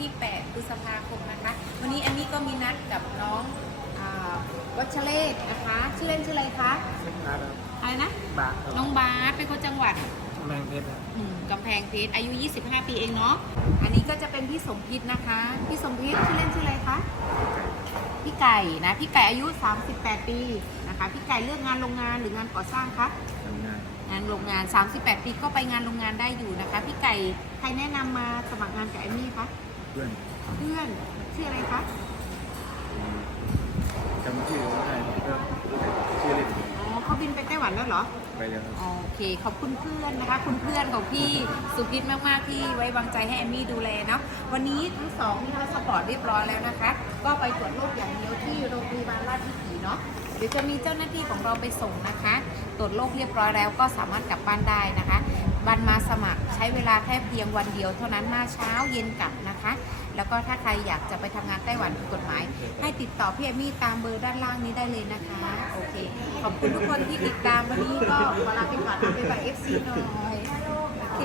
ที่ 8 พฤษภาคมนะคะ วันนี้แอมมี่ก็มีนัดกับน้องอาวัชเลศนะคะ ชื่อเล่นชื่ออะไรคะเส้นบาทครับอะไรนะ บาทครับน้องบาสเป็นคนจังหวัด กำแพงเพชรครับอืมกำแพงเพชรอายุ 25 ปีเองเนาะ อันนี้ก็จะเป็นพี่สมพิษนะคะ พี่สมพิษชื่อเล่นชื่ออะไรคะ พี่ไก่นะ พี่ไก่อายุ 38 ปีนะคะ พี่ไก่เลือกงานโรงงานหรืองานก่อสร้างคะ ทำงานงานโรงงาน 38 ปีก็ไปงานโรงงานได้อยู่นะคะ พี่ไก่ใครแนะนำมาสมัครงานกับแอมมี่คะ เพื่อนเพื่อนชื่ออะไรคะจำชื่อไม่ได้ก็ชื่อเล่นอ๋อเขาบินไปไต้หวันแล้วเหรอไปแล้วครับ โอเคขอบคุณเพื่อนนะคะ คุณเพื่อนของพี่สุพิษมากๆที่ไว้วางใจให้แอมมี่ดูแลเนาะวันนี้ทั้งสองนี่เราสปอร์ตเรียบร้อยแล้วนะคะ ก็ไปตรวจโรคอย่างเดียวที่โรงพยาบาลราชวิถีเนาะเดี๋ยวจะมีเจ้าหน้าที่ของเราไปส่งนะคะ ตรวจโรคเรียบร้อยแล้วก็สามารถกลับบ้านได้นะคะวันมาสมัครใช้เวลาแค่เพียงวันเดียวเท่านั้นมาเช้าเย็นกลับนะคะ แล้วก็ถ้าใครอยากจะไปทำงานไต้หวันผิดกฎหมาย ให้ติดต่อพี่เอมี่ตามเบอร์ด้านล่างนี้ได้เลยนะคะ โอเค ขอบคุณทุกคนที่ติดตามวันนี้ก็ขอลาไปก่อนไปฝายเอฟซีหน่อยโอเค